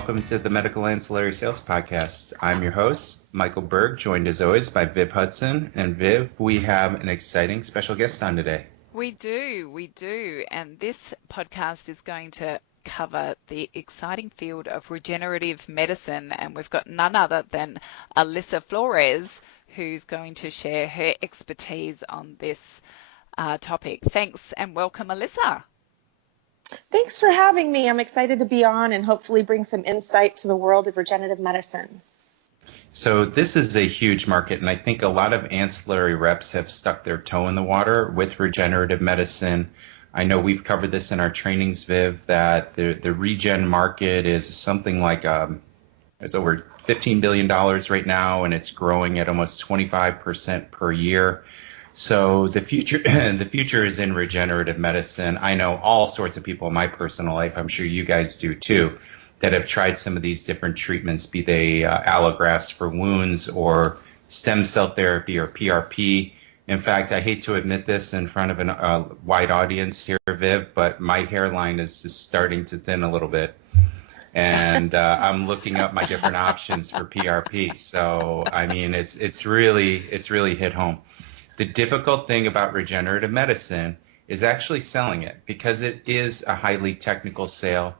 welcome to the Medical Ancillary Sales Podcast. I'm your host, Michael Berg, joined as always by Viv Hudson. And Viv, we have an exciting special guest on today. We do. And this podcast is going to cover the exciting field of regenerative medicine. And we've got none other than Alyssa Flores, who's going to share her expertise on this topic. Thanks and welcome, Alyssa. Thanks for having me. I'm excited to be on and hopefully bring some insight to the world of regenerative medicine. So this is a huge market, and I think a lot of ancillary reps have stuck their toe in the water with regenerative medicine. I know we've covered this in our trainings, Viv, that the regen market is something like it's over $15 billion right now, and it's growing at almost 25% per year. So the future is in regenerative medicine. I know all sorts of people in my personal life, I'm sure you guys do too, that have tried some of these different treatments, be they allografts for wounds or stem cell therapy or PRP. In fact, I hate to admit this in front of a wide audience here, Viv, but my hairline is just starting to thin a little bit. And I'm looking up my different options for PRP. So, I mean, it's really hit home. The difficult thing about regenerative medicine is actually selling it, because it is a highly technical sale.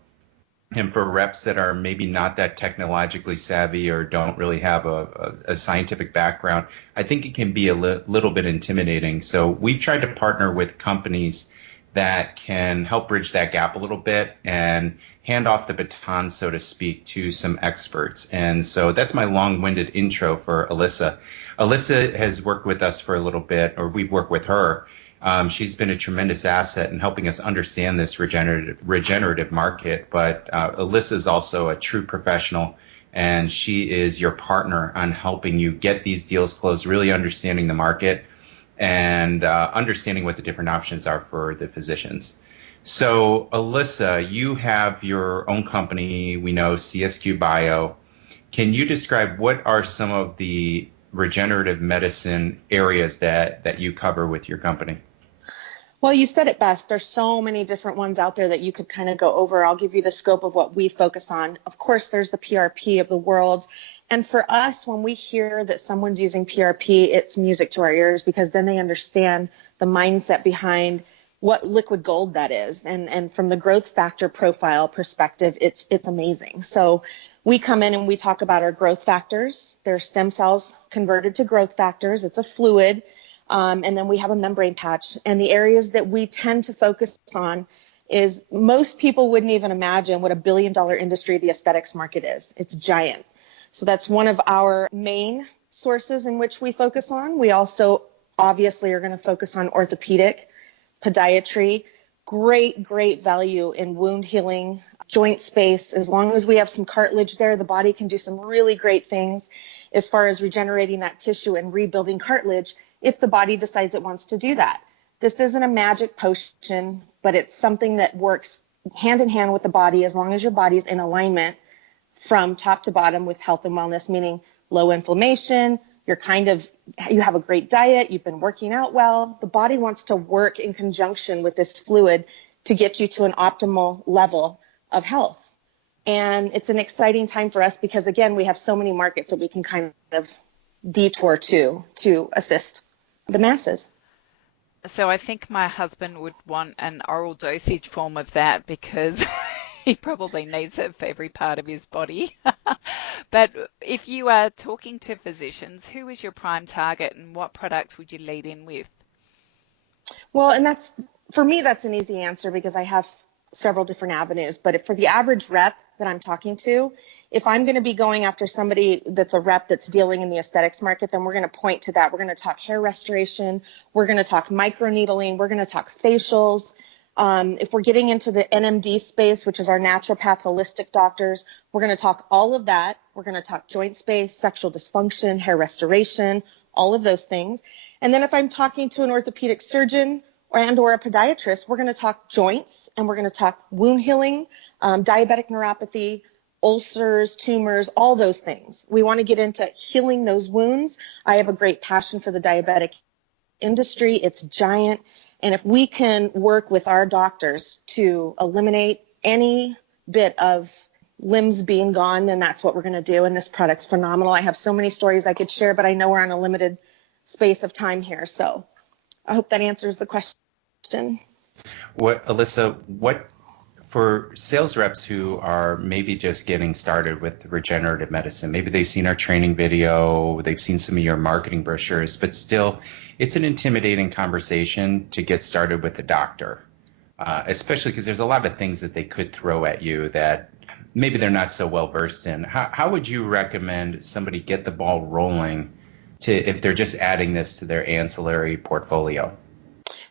And for reps that are maybe not that technologically savvy or don't really have a scientific background, I think it can be a little bit intimidating. So we've tried to partner with companies that can help bridge that gap a little bit and hand off the baton, so to speak, to some experts. And so that's my long-winded intro for Alyssa. Alyssa has worked with us for a little bit, or we've worked with her. She's been a tremendous asset in helping us understand this regenerative market, but Alyssa is also a true professional, and she is your partner on helping you get these deals closed, really understanding the market and understanding what the different options are for the physicians. So Alyssa, you have your own company, we know, CSQ Bio. Can you describe what are some of the regenerative medicine areas that you cover with your company? Well, you said it best. There's so many different ones out there that you could kind of go over. I'll give you the scope of what we focus on. Of course, there's the PRP of the world. And for us, when we hear that someone's using PRP, it's music to our ears, because then they understand the mindset behind what liquid gold that is. And from the growth factor profile perspective, it's amazing. So we come in and we talk about our growth factors. They're stem cells converted to growth factors. It's a fluid. And then we have a membrane patch. And the areas that we tend to focus on is, most people wouldn't even imagine what $1 billion industry the aesthetics market is. It's giant. So that's one of our main sources in which we focus on. We also obviously are going to focus on orthopedic, podiatry, great value in wound healing, joint space. As long as we have some cartilage there, the body can do some really great things as far as regenerating that tissue and rebuilding cartilage if the body decides it wants to do that. This isn't a magic potion, but it's something that works hand in hand with the body, as long as your body's in alignment from top to bottom with health and wellness, meaning low inflammation, you have a great diet, you've been working out well. The body wants to work in conjunction with this fluid to get you to an optimal level of health. And it's an exciting time for us because, again, we have so many markets that we can kind of detour to assist the masses. So I think my husband would want an oral dosage form of that, because he probably needs it for every part of his body. But if you are talking to physicians, who is your prime target and what products would you lead in with? Well, and for me, that's an easy answer because I have several different avenues. But for the average rep that I'm talking to, if I'm going to be going after somebody that's a rep that's dealing in the aesthetics market, then we're going to point to that. We're going to talk hair restoration. We're going to talk microneedling. We're going to talk facials. If we're getting into the NMD space, which is our naturopath holistic doctors, we're going to talk all of that. We're going to talk joint space, sexual dysfunction, hair restoration, all of those things. And then if I'm talking to an orthopedic surgeon or a podiatrist, we're going to talk joints, and we're going to talk wound healing, diabetic neuropathy, ulcers, tumors, all those things. We want to get into healing those wounds. I have a great passion for the diabetic industry. It's giant. And if we can work with our doctors to eliminate any bit of limbs being gone, then that's what we're going to do. And this product's phenomenal. I have so many stories I could share, but I know we're on a limited space of time here. So I hope that answers the question. Alyssa, what for sales reps who are maybe just getting started with regenerative medicine, maybe they've seen our training video, they've seen some of your marketing brochures, but still it's an intimidating conversation to get started with a doctor, especially because there's a lot of things that they could throw at you that maybe they're not so well versed in. How would you recommend somebody get the ball rolling if they're just adding this to their ancillary portfolio?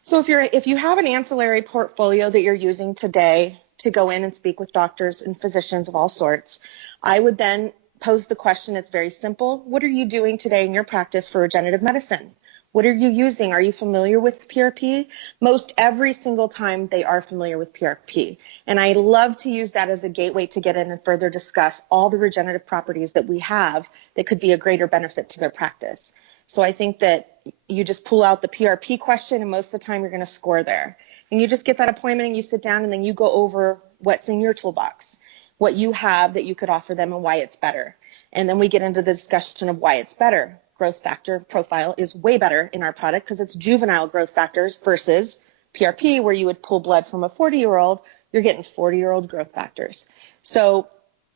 So if you have an ancillary portfolio that you're using today to go in and speak with doctors and physicians of all sorts, I would then pose the question. It's very simple. What are you doing today in your practice for regenerative medicine? What are you using? Are you familiar with PRP? Most every single time they are familiar with PRP. And I love to use that as a gateway to get in and further discuss all the regenerative properties that we have that could be a greater benefit to their practice. So I think that you just pull out the PRP question, and most of the time you're going to score there. And you just get that appointment and you sit down and then you go over what's in your toolbox, what you have that you could offer them and why it's better. And then we get into the discussion of why it's better. Growth factor profile is way better in our product because it's juvenile growth factors versus PRP, where you would pull blood from a 40-year-old, you're getting 40-year-old growth factors. So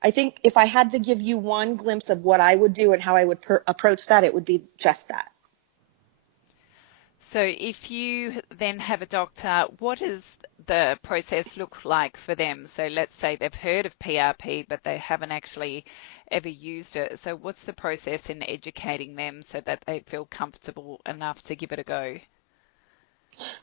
I think if I had to give you one glimpse of what I would do and how I would approach that, it would be just that. So if you then have a doctor, what does the process look like for them? So let's say they've heard of PRP, but they haven't actually ever used it. So what's the process in educating them so that they feel comfortable enough to give it a go?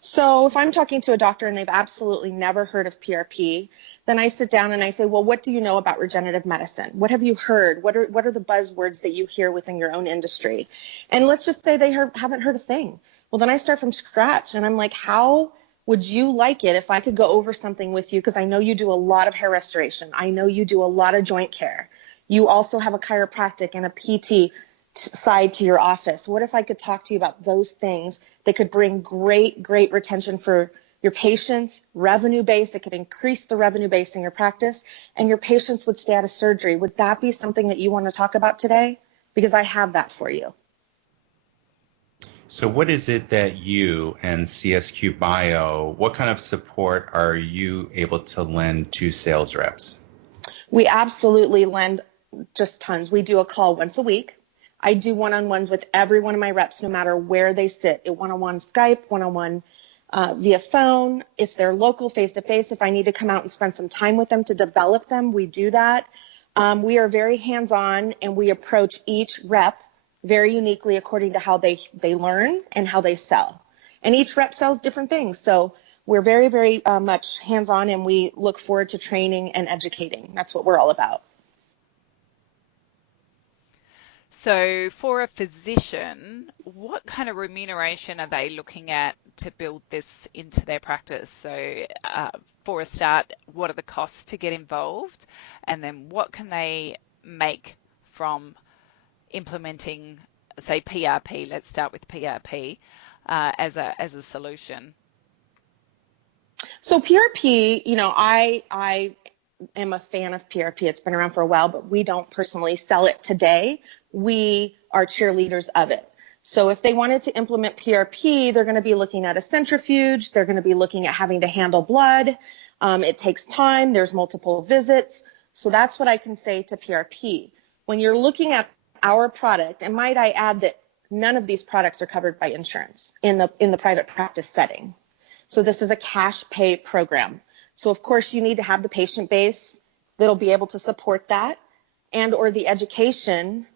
So if I'm talking to a doctor and they've absolutely never heard of PRP, then I sit down and I say, well, what do you know about regenerative medicine? What have you heard? What are the buzzwords that you hear within your own industry? And let's just say they haven't heard a thing. Well, then I start from scratch and I'm like, how would you like it if I could go over something with you? Because I know you do a lot of hair restoration. I know you do a lot of joint care. You also have a chiropractic and a PT side to your office. What if I could talk to you about those things that could bring great retention for your patients, revenue base? It could increase the revenue base in your practice, and your patients would stay out of surgery. Would that be something that you want to talk about today? Because I have that for you. So what is it that you and CSQ Bio, what kind of support are you able to lend to sales reps? We absolutely lend just tons. We do a call once a week. I do one-on-ones with every one of my reps, no matter where they sit. One-on-one Skype, one-on-one via phone. If they're local, face-to-face, if I need to come out and spend some time with them to develop them, we do that. We are very hands-on, and we approach each rep very uniquely according to how they learn and how they sell. And each rep sells different things. So we're very much hands-on, and we look forward to training and educating. That's what we're all about. So for a physician, what kind of remuneration are they looking at to build this into their practice? So for a start, what are the costs to get involved? And then what can they make from implementing, say, PRP? Let's start with PRP as a solution. So PRP, I am a fan of PRP. It's been around for a while, but we don't personally sell it today. We are cheerleaders of it. So if they wanted to implement PRP, they're going to be looking at a centrifuge. They're going to be looking at having to handle blood. It takes time. There's multiple visits. So that's what I can say to PRP. When you're looking at our product, and might I add that none of these products are covered by insurance in the private practice setting. So this is a cash pay program. So of course you need to have the patient base that'll be able to support that, and or the education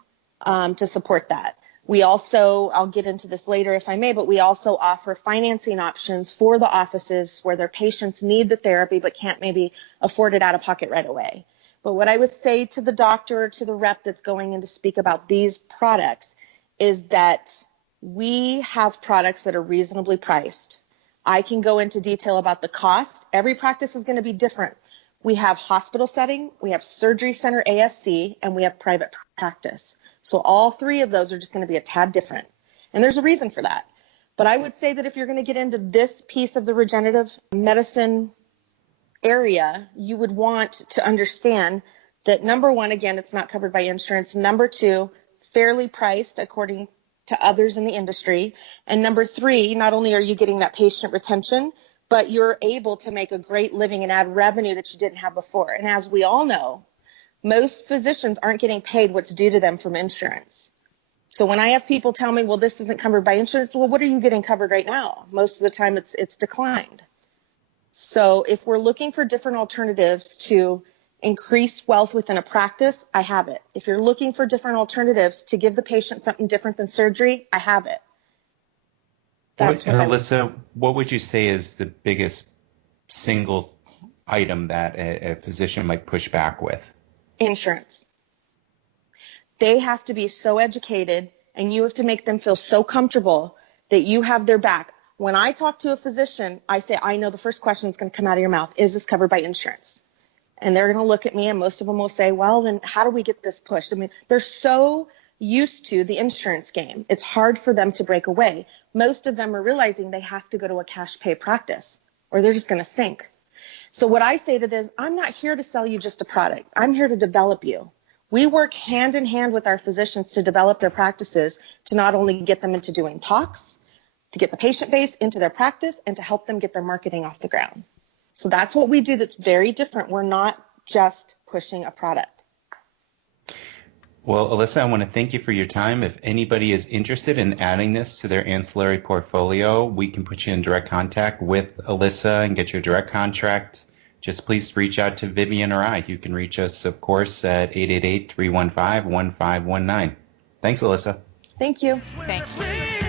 to support that. We also, I'll get into this later if I may, but we also offer financing options for the offices where their patients need the therapy but can't maybe afford it out of pocket right away. But what I would say to the doctor, to the rep that's going in to speak about these products, is that we have products that are reasonably priced. I can go into detail about the cost. Every practice is going to be different. We have hospital setting, we have surgery center ASC, and we have private practice. So all three of those are just going to be a tad different. And there's a reason for that. But I would say that if you're going to get into this piece of the regenerative medicine area, you would want to understand that number one, again, it's not covered by insurance. Number two, fairly priced according to others in the industry. And number three, not only are you getting that patient retention, but you're able to make a great living and add revenue that you didn't have before. And as we all know, most physicians aren't getting paid what's due to them from insurance. So when I have people tell me, well, this isn't covered by insurance, well, what are you getting covered right now? Most of the time it's declined. So if we're looking for different alternatives to increase wealth within a practice, I have it. If you're looking for different alternatives to give the patient something different than surgery, I have it. And Alyssa, what would you say is the biggest single item that a physician might push back with? Insurance. They have to be so educated, and you have to make them feel so comfortable that you have their back. When I talk to a physician, I say, I know the first question is going to come out of your mouth. Is this covered by insurance? And they're going to look at me, and most of them will say, well, then how do we get this pushed? I mean, they're so used to the insurance game. It's hard for them to break away. Most of them are realizing they have to go to a cash pay practice, or they're just going to sink. So what I say to this, I'm not here to sell you just a product. I'm here to develop you. We work hand in hand with our physicians to develop their practices, to not only get them into doing talks, to get the patient base into their practice, and to help them get their marketing off the ground. So that's what we do that's very different. We're not just pushing a product. Well, Alyssa, I want to thank you for your time. If anybody is interested in adding this to their ancillary portfolio, we can put you in direct contact with Alyssa and get your direct contract. Just please reach out to Vivian or I. You can reach us, of course, at 888-315-1519. Thanks, Alyssa. Thank you. Thanks.